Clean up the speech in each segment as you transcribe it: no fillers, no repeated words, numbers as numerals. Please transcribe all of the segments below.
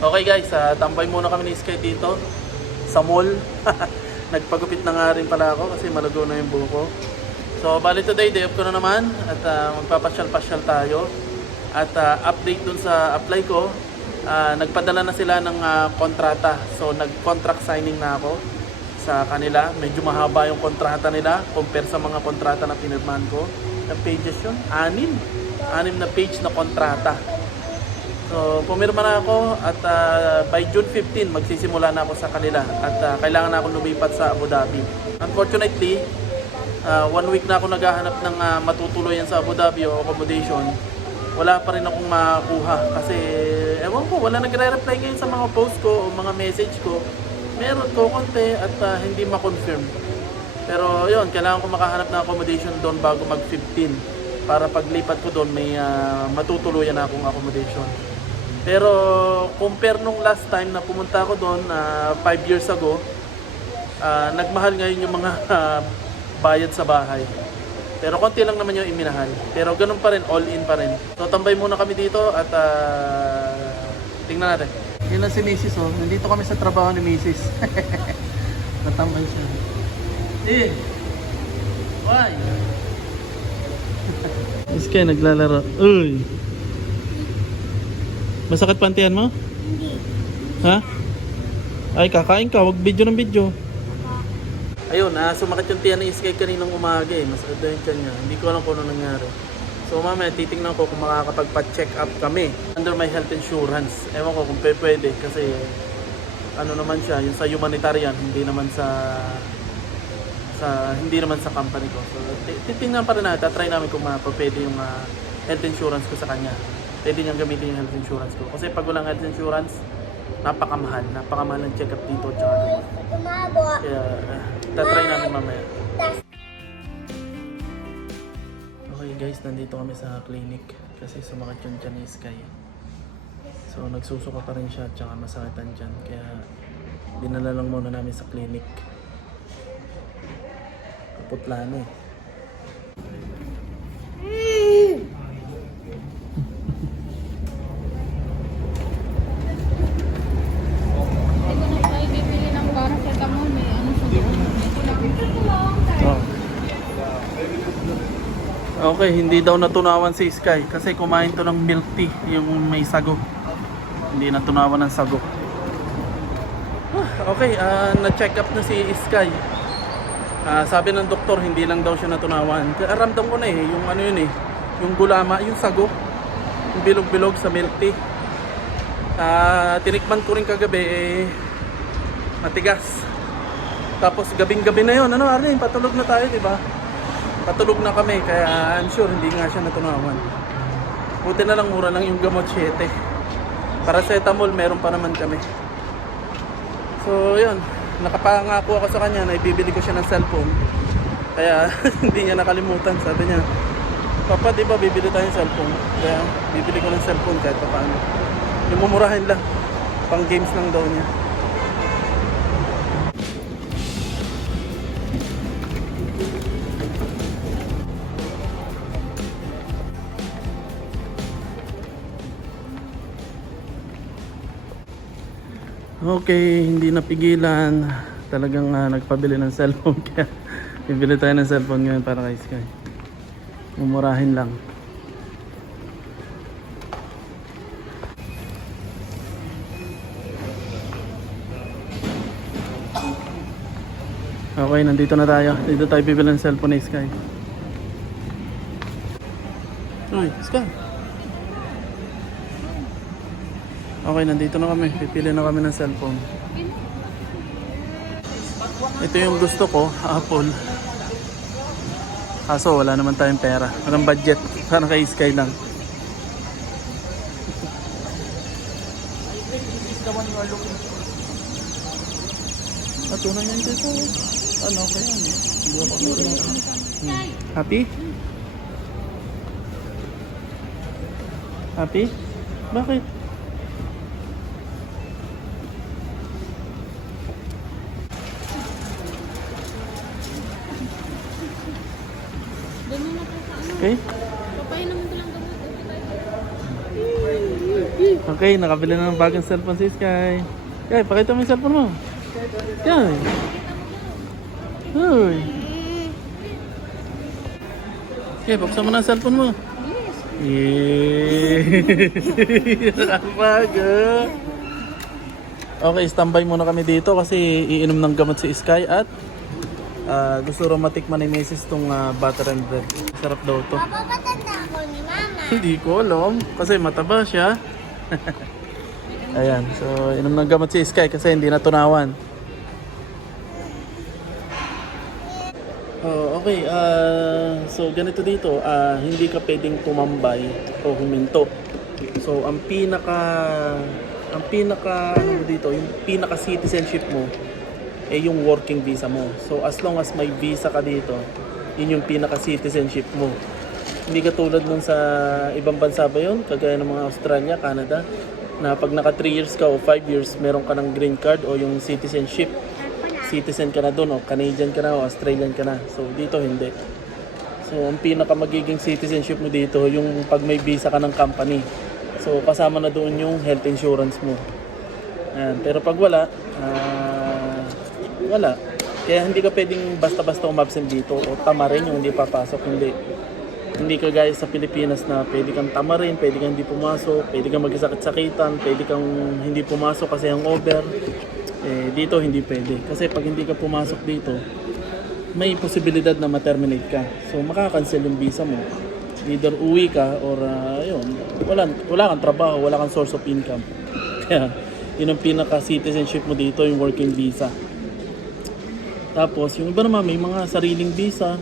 Okay guys, tambay muna kami ni Sky dito sa mall. Nagpagupit na nga rin pala ako kasi malago na yung buhok ko. So bali today, day off ko na naman at magpapasyal-pasyal tayo. At update dun sa apply ko, nagpadala na sila ng kontrata. So nag-contract signing na ako sa kanila. Medyo mahaba yung kontrata nila compare sa mga kontrata na pinirmahan ko. Ilang pages yun? 6 na page na kontrata. So, pumirma na ako at by June 15, magsisimula na ako sa kanila at kailangan na ako lumipat sa Abu Dhabi. Unfortunately, 1 week na ako naghahanap ng matutuluyan sa Abu Dhabi o accommodation. Wala pa rin akong makuha kasi, ewan ko, wala nagre-reply ngayon sa mga post ko o mga message ko. Meron ko konti at hindi ma-confirm. Pero yun, kailangan ko makahanap ng accommodation doon bago mag-15 para paglipat ko doon may matutuluyan na akong accommodation. Pero compare nung last time na pumunta ako doon 5 years ago, nagmahal ngayon yung mga bayad sa bahay. Pero konti lang naman yung iminahal. Pero ganun pa rin, all in pa rin. So tambay muna kami dito at tingnan natin. Yun lang si Mrs. Oh. Nandito kami sa trabaho ni Mrs. Natambay siya. Why? Iskay naglalaro. Uy! Masakit pantiyan mo? Hindi. Ha? Ay, kakain ka. Huwag video ng video. Ayun, sumakit yung tiyan ni Iskay kaninang umaga eh. Masakit daw yung tiyan niya. Hindi ko alam kung ano nangyari. So mamaya titingnan ko kung makakapagpa-check up kami under my health insurance. Ewan ko kung pwede kasi ano naman siya, yung sa humanitarian, hindi naman sa company ko. So titingnan pa rin natin, try namin kung pwede yung health insurance ko sa kanya. Pwede niyang gamitin yung health insurance ko. Kasi pag walang health insurance, napakamahal ng check-up dito tsaka doon. Kaya, tatry namin mamaya. Okay guys, nandito kami sa clinic kasi sumakit yung tiyan ni Sky. So, nagsusuka pa rin siya tsaka masakitan dyan. Kaya, dinala lang muna namin sa clinic. Kaputla na eh. Okay, hindi daw natunawan si Sky kasi kumain to ng milk tea, yung may sago. Hindi natunawan ng sago. Okay, na-check up na si Sky. Sabi ng doktor, hindi lang daw siya natunawan. Ramdam ko na eh, yung ano yun eh, yung gulama, yung sago, yung bilog-bilog sa milk tea. Tinikman ko rin kagabi eh, matigas. Tapos gabing-gabi na yun, ano Arlene, patulog na tayo, diba? Patulog na kami, kaya I'm sure hindi nga siya natunawan. Buti na lang, mura lang yung gamot 7. Paracetamol, meron pa naman kami. So yun, nakapangako ako sa kanya na ibibili ko siya ng cellphone. Kaya hindi niya nakalimutan, sabi niya, Papa, di ba bibili tayo ng cellphone? Kaya bibili ko ng cellphone kahit pa paano. Yung mumurahin lang, pang games lang daw niya. Okay, hindi napigilan. Talagang nagpabili ng cellphone. Kaya bibili tayo ng cellphone ngayon para kay Sky. Mumurahin lang. Okay, nandito na tayo. Dito tayo bibili ng cellphone ni Sky. Uy, Sky. Okay, nandito na kami. Pipili na kami ng cellphone. Ito yung gusto ko, Apple. Kaso wala naman tayong pera. Walang budget. Para kay Sky lang. Tunay yan dito. Ano kaya? Hindi ako Happy? Happy? Bakit? Okay? Papainom ko lang gamot. Okay, nakabili na ng bagong cellphone si Sky. Sky, pakita mo yung cellphone mo. Sky. Uy. Sky, buksan mo na ang cellphone mo. Yes. Bago. Okay, standby muna kami dito kasi iinom ng gamot si Sky at gusto rin matikman ni Mrs. tong butter and bread. Sarap daw to. Papa, matanda ako ni Mama. Hindi ko alam kasi mataba siya. Ayan, so inom ng gamot si Sky kasi hindi natunawan. Oh, okay, so ganito dito, hindi ka pwedeng tumambay o huminto. So ang pinaka ano dito, yung pinaka citizenship mo yung working visa mo. So as long as may visa ka dito, yun yung pinaka citizenship mo. Hindi katulad nun sa ibang bansa ba yun, kagaya ng mga Australia, Canada, na pag naka 3 years ka o 5 years, meron ka ng green card o yung citizenship. Citizen ka na doon, o Canadian ka na, o Australian ka na. So dito hindi. So ang pinaka magiging citizenship mo dito, yung pag may visa ka ng company. So kasama na doon yung health insurance mo. Ayan. Pero pag wala, wala. Kaya hindi ka pwedeng basta-basta umabsent dito o tamarin yung hindi papasok. Hindi ka gaya sa Pilipinas na pwede kang tamarin, pwede kang hindi pumasok, pwede kang magkasakit-sakitan, pwede kang hindi pumasok kasi hangover. Dito hindi pwede. Kasi pag hindi ka pumasok dito, may posibilidad na ma-terminate ka. So makakancel yung visa mo. Either uwi ka or wala kang trabaho, wala kang source of income. Kaya yun ang pinaka-citizenship mo dito, yung working visa. Tapos yung iba naman may mga sariling visa.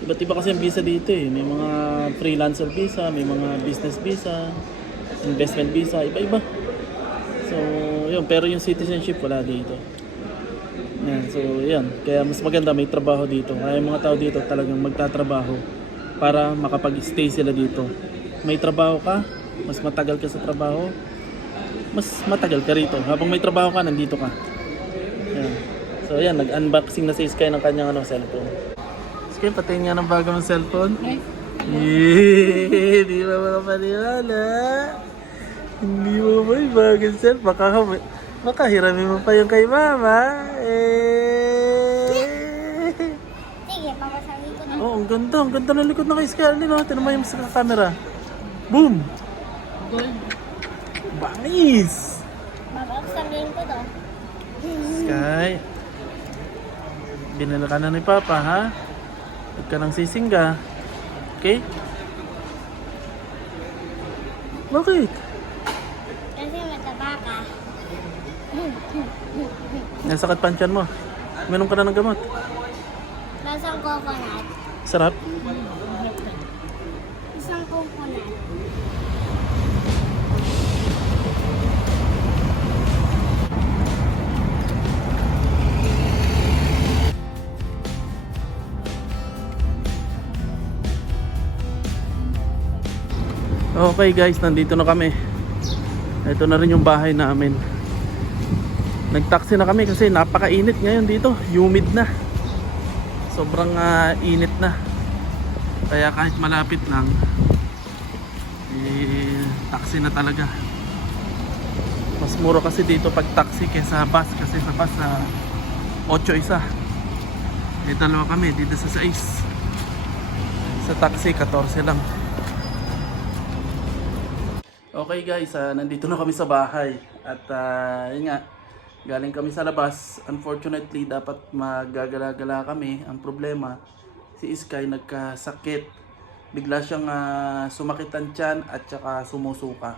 Iba't iba kasi ang visa dito eh. May mga freelancer visa, may mga business visa, investment visa, iba-iba. So, yun. Pero yung citizenship wala dito. Yan. So, yan. Kaya mas maganda may trabaho dito. Kaya yung mga tao dito talagang magtatrabaho para makapag-stay sila dito. May trabaho ka, mas matagal ka sa trabaho, mas matagal ka rito. Habang may trabaho ka, nandito ka. Yan. So, yan. Nag-unboxing na si Sky ng kanyang cellphone. Sky, patayin nga ng bago ng cellphone. Di ba makapaniwala? Hindi mo ba yung bagong cellphone? Baka hiramin mo pa yung kay Mama. Sige, papasahin ko na. Oh, ang ganda. Ang ganda ng likod na kay Sky. Ano, tinan mo yung sa camera. Boom! Bangis! Papasahin ko to. Sky. Binala ka na ni Papa, ha? Huwag ka nang sisingga. Okay? Bakit? Kasi mataba ka. Nasakit pansyan mo. Meron ka na ng gamot. Lasang coconut. Sarap. Isang coconut. Okay guys, nandito na kami. Ito na rin yung bahay namin. Nagtaksi na kami kasi napakainit ngayon dito. Humid na. Sobrang init na. Kaya kahit malapit lang, taxi na talaga. Mas mura kasi dito pag taxi kaysa bus. Kasi sa bus 8 isa. Dalawa kami dito sa 6. Sa taxi 14 lang. Okay guys, nandito na kami sa bahay. At yun nga, galing kami sa labas. Unfortunately, dapat magagala-gala kami. Ang problema, si Sky nagkasakit. Bigla siyang sumakit ang tiyan at saka sumusuka.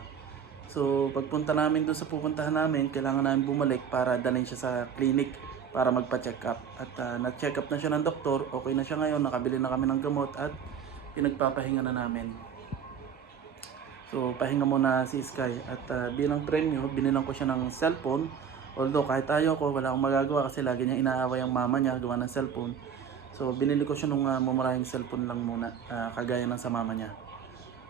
So pagpunta namin doon sa pupuntahan namin, kailangan namin bumalik para dalhin siya sa clinic para magpa-check up. At na-check up na siya ng doktor. Okay na siya ngayon, nakabili na kami ng gamot at pinagpapahinga na namin. So pahinga muna si Sky at bilang premyo, binilang ko siya ng cellphone. Although kahit ayaw ko, wala akong magagawa kasi lagi niya inaaway ang mama niya gawa ng cellphone. So binili ko siya nung mumurahing cellphone lang muna, kagaya ng sa mama niya.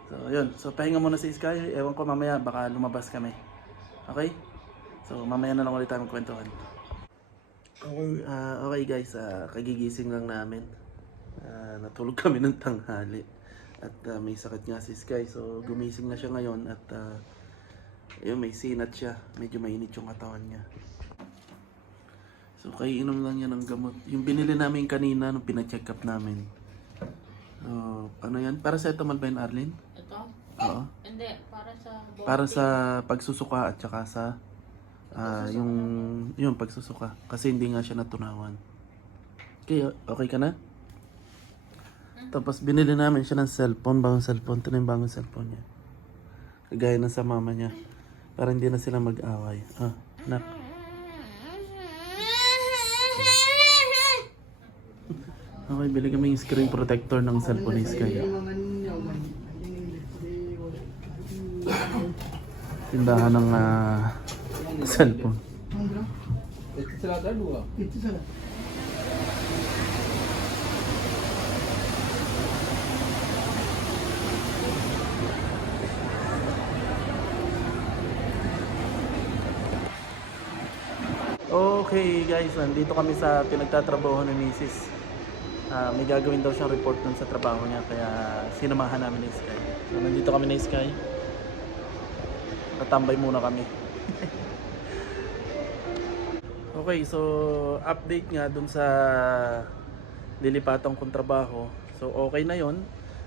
So yun, so pahinga muna si Sky. Ewan ko mamaya baka lumabas kami. Okay? So mamaya na lang ulit tayo magkwentuhan. Okay guys, kagigising lang namin. Natulog kami ng tanghali. At may sakit nga si Sky, so gumising na siya ngayon at Ayun, may sinat siya. Medyo mainit yung katawan niya. So, kaiinom lang yan ng gamot. Yung binili namin kanina nung pina-check up namin. Ano yan? Paracetamol ba yun, Arlene? Ito? Oo. Hindi, para sa Para sa pagsusuka at saka sa yung pagsusuka. Kasi hindi nga siya natunawan. Okay, okay ka na? Tapos binili namin siya ng cellphone, bagong cellphone. Ito na yung bagong cellphone niya. Kagaya ng sa mama niya. Para hindi na sila mag-away. Nak. Okay, bili kami yung screen protector ng cellphone ni Sky. Tindahan ng cellphone. Okay guys, nandito kami sa pinagtatrabaho ni Mrs. May gagawin daw siyang report dun sa trabaho niya, kaya sinamahan namin ni Sky. So nandito kami ni Sky. Tatambay muna kami. Okay, so update nga dun sa lilipatang kong trabaho. So okay na yon.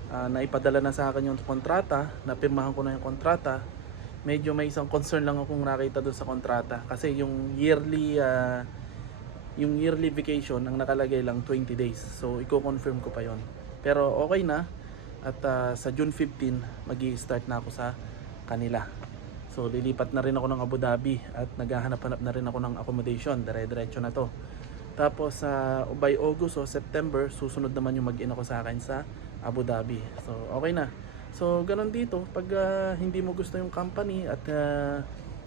Naipadala na sa akin yung kontrata, napirmahan ko na yung kontrata. Medyo may isang concern lang akong nakita doon sa kontrata kasi yung yearly vacation ang nakalagay lang 20 days. So i-confirm ko pa yon. Pero okay na at sa June 15 magi-start na ako sa kanila. So lilipat na rin ako ng Abu Dhabi at naghahanap-hanap na rin ako ng accommodation. Dire-diretso na to. Tapos by August o September susunod naman yung mag-in ako sa akin sa Abu Dhabi. So okay na. So ganun dito, pag hindi mo gusto yung company at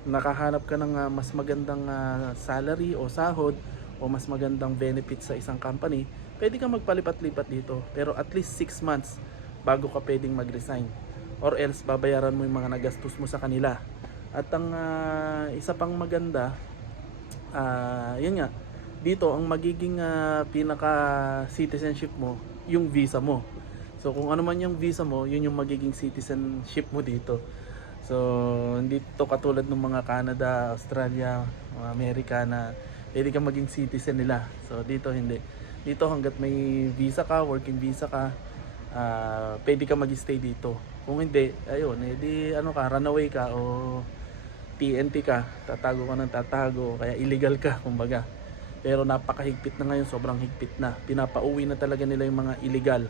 nakahanap ka ng mas magandang salary o sahod o mas magandang benefits sa isang company, pwede kang magpalipat-lipat dito. Pero at least 6 months bago ka pwedeng mag-resign. Or else babayaran mo yung mga nagastos mo sa kanila. At ang isa pang maganda, yun nga, dito ang magiging pinaka-citizenship mo, yung visa mo. So kung ano man yung visa mo, yun yung magiging citizenship mo dito. So hindi to katulad ng mga Canada, Australia, mga Amerika na pwede kang maging citizen nila. So dito hindi. Dito hanggat may visa ka, working visa ka, pwede ka mag-stay dito. Kung hindi, ayun, edi ano ka, runaway ka o TNT ka, tatago ka ng tatago, kaya illegal ka kumbaga. Pero napakahigpit na ngayon, sobrang higpit na. Pinapauwi na talaga nila yung mga illegal,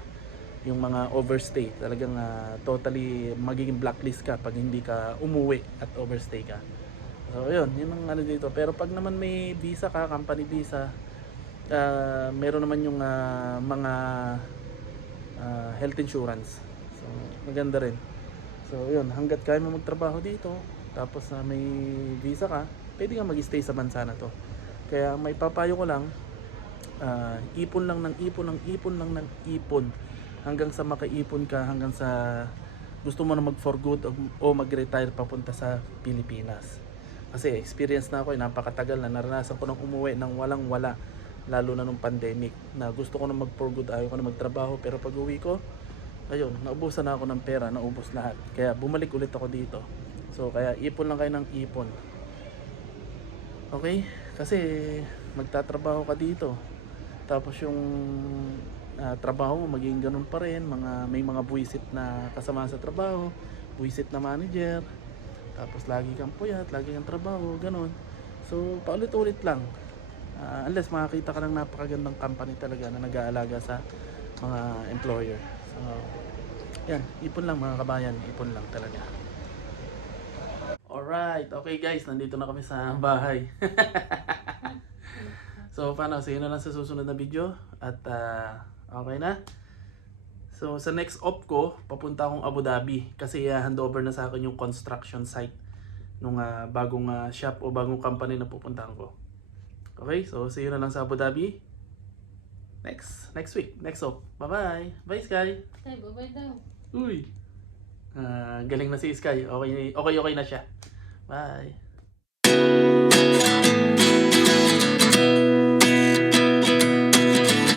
yung mga overstay. Talagang totally magiging blacklist ka pag hindi ka umuwi at overstay ka. So yun, yun ang ano dito. Pero pag naman may visa ka, company visa, meron naman yung mga health insurance. So maganda rin. So yun, hanggat kaya mo magtrabaho dito, tapos may visa ka, pwede ka mag-stay sa bansa na to. Kaya may papayo ko lang, ipon lang ng ipon hanggang sa makaipon ka, hanggang sa gusto mo na mag for good o mag-retire papunta sa Pilipinas. Kasi experience na ako, napakatagal na naranasan ko nang umuwi ng walang-wala, lalo na nung pandemic, na gusto ko na mag for good, ayaw ko na magtrabaho, pero pag uwi ko, ayun, naubusan na ako ng pera, naubos lahat. Kaya bumalik ulit ako dito. So kaya ipon lang kayo ng ipon. Okay? Kasi magtatrabaho ka dito. Tapos yung trabaho mo magiging ganun pa rin. May mga buwisit na kasama sa trabaho, buwisit na manager. Tapos lagi kang puyat, lagi kang trabaho, ganun. So paulit-ulit lang. Unless makakita ka ng napakagandang company talaga na nag-aalaga sa mga employer. So yan, ipon lang mga kabayan, ipon lang talaga. Alright, okay guys, nandito na kami sa bahay. So paano, sige na lang sa susunod na video. At okay na. So sa next off ko, papunta akong Abu Dhabi. Kasi handover na sa akin yung construction site nung bagong shop o bagong company na pupuntahan ko. Okay, so see you na lang sa Abu Dhabi. Next week, next off. Bye-bye. Bye Sky. Tay, bye-bye daw. Uy. Galing na si Sky. Okay na siya. Bye.